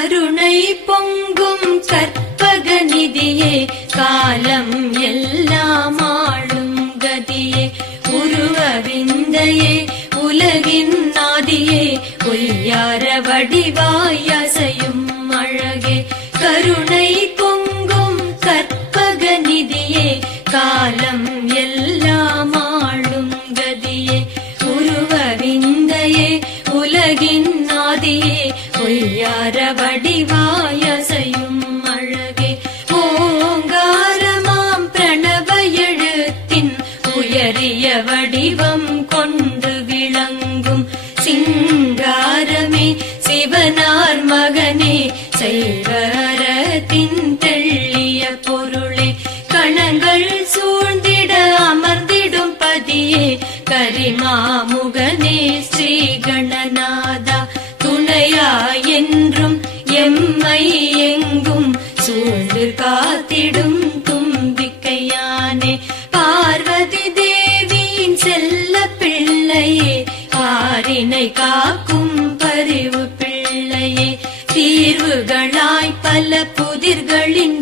கருணை பொங்கும் கற்பக நிதியே காலம் எல்லாம் ஆளும் கதியே. உருவ விந்தையே உலகின் நாதியே பொய்யார வடிவாய் அசையும் அழகே. கருணை பொங்கும் கற்பக நிதியே காலம் எல்லாம் ஆளும் கதியே. உருவ விந்தையே உலகின் நாதியே பொய்யார வடிவாயசையும் அழகே. ஓங்காரமாம் பிரணவ எழுத்தின் உயரிய வடிவம் கொண்டு விளங்கும். சிங்காரமே சிவனார் மகனே செய்வரத்தின் தெள்ளிய பொருளே. கணங்கள் சூழ்ந்திட அமர்ந்திடும் பதியே. கரிமாமுகனே ஸ்ரீ கணநாதா துணையா என்றும் எம்மை எங்கும் சூழ்ந்து காத்திடும் தும்பிக்கையானே. பார்வதி தேவியின் செல்ல பிள்ளையே ஆரினை காக்கும் பரிவு பிள்ளையே. தீர்வுகளாய் பல புதிர்களின்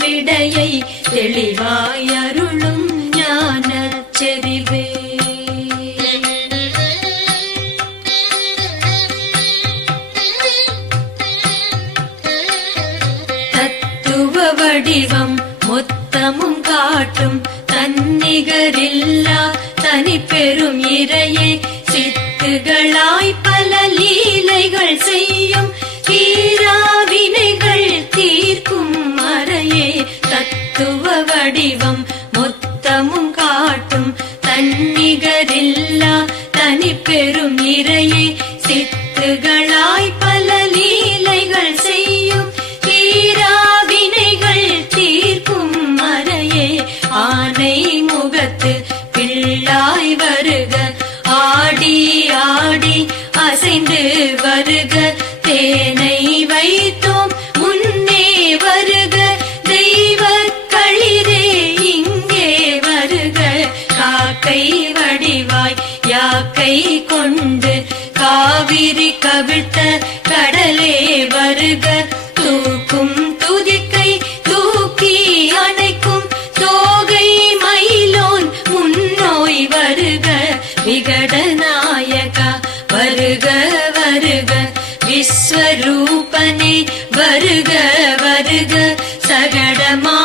தத்துவ வடிவம் மொத்தமும் காட்டும் தன்னிகரில்லா தனி பெரும் இறையே. சித்துகளாய் பல லீலைகள் செய்யும் தீராவினைகள் தீர்க்கும் மறையே தத்துவ வடிவம் மொத்தமும் காட்டும் தன்னிகரில்லா தனி பெரும் இறையே. சித்துகளாய் பிள்ளாய் வருக. ஆடி ஆடி அசைந்து வருக. தேனை வைத்தோம் முன்னே வருக. தெய்வ களிரே இங்கே வருக. காக்கை வடிவாய் யாக்கை கொண்டு. காவிரி கவிழ்த்த கடலே வருக. தூ விஸ்வரூபனே வருக வருக சகடமா